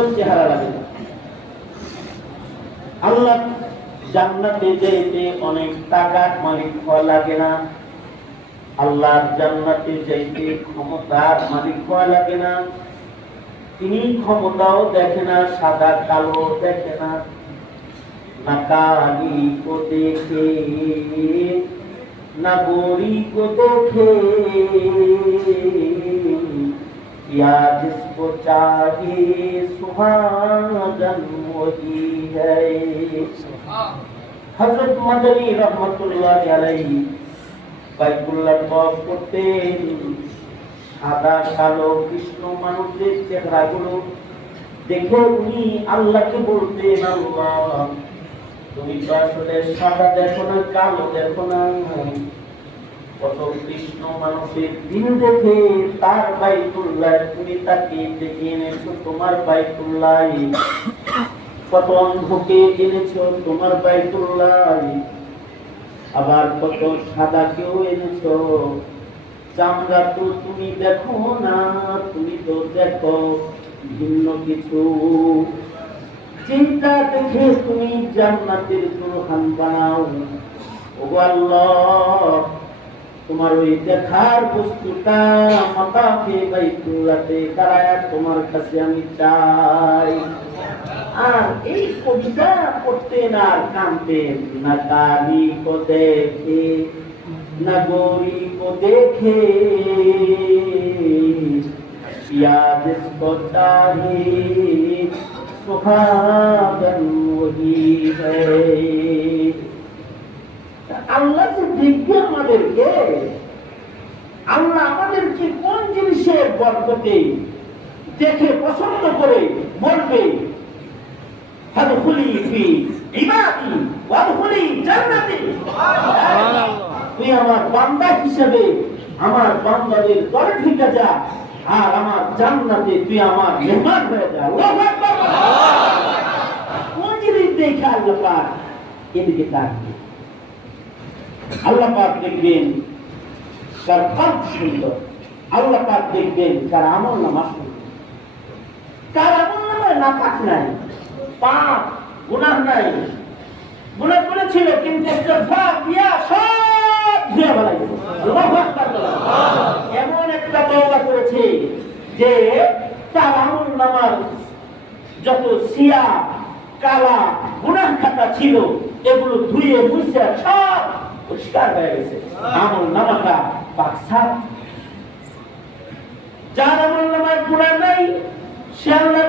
সুন্দর চেহারা লাগে না। আল্লাহ জান্নাতে যেতে অনেক টাকার মালিক হওয়া লাগে না। আল্লাহর জান্নাতে যেতে ক্ষমতার মালিক হওয়া লাগে না। তিনি ক্ষমতাও দেখে না, সাদা কালো দেখে না। না কালি को देखे ना गोरी को देखे, या जिसको चाहिए सुहागन वही है। हजरत मदनी रहमतुल्लाह अलैहि বাইতুল্লাহ তওয়াফ করতেন। সাদা কালো কৃষ্ণ মানুষের চেহারাগুলো দেখে উনি আল্লাহকে বলতেন, আল্লাহ তুমি তো আসলে সাদা দেখো না, কালো দেখো না, কত কৃষ্ণ মানুষের দিন দেখে তার বাইতুল্লাহ তুমি তাকে ডেকে এনেছো তোমার বাইতুল্লাহ, কত অন্ধকে এনেছো তোমার বাইতুল্লাহ, আবার কত সাদা কেউ এনেছো। চামড়া তো তুমি দেখো না, তুমি তো দেখো ভিন্ন কিছু। চিন্তা দেখে তুমি জান্নাতের দুরহান বানাও। ওগো আল্লাহ, তোমার ওই দেখার বস্তুটা মাতাফে বাইতুল্লাহতে দাঁড়ায় তোমার কাছে আমি চাই। আর এই কবিতা পড়তেন আর কাঁদতেন। না কালি को देखे ना गोरी को देखे, या जिसको चाहिए सुहागन वही है। আল্লাহ যে দেখবে আমাদেরকে, আল্লাহ আমাদেরকে কোন জিনিসের বরকতে দেখে পছন্দ করে বলবে, ফাদখুলি ফি ইবাদি ওয়াদখুলি জান্নাতি। তুই আমার বান্দা হিসেবে আমার বান্দাদের দলে ঢুকে যা, আর আমার জান্নাতে তুই আমার মেহমান হয়ে যা। আল্লাহু আকবার। কোন জিনিস দেখে আল্লাহ পাক এদিকে তাকিয়ে, আল্লাহ পাক দেখবেন তার কর্ম সুন্দর, আল্লাহ পাক দেখবেন তার আমল নামা সুন্দর, তার আমল নামায় নাপাক নাই, পাপ গুনাহ নাই। গুনাহ করেছিল কিন্তু ইস্তিগফার দিয়া সব ধুয়ে ফেলাইছে। আল্লাহু আকবার। এমন একটা তওবা করেছে যে তার আমল নামার যত সিয়া কালা গুনাহ খাতা ছিল এগুলো ধুয়ে মুছে সব পরিষ্কার হয়ে গেছে। আমল নামাটা পাক সাফ। যার আমল নামায় গুনাহ নাই সে আল্লাহ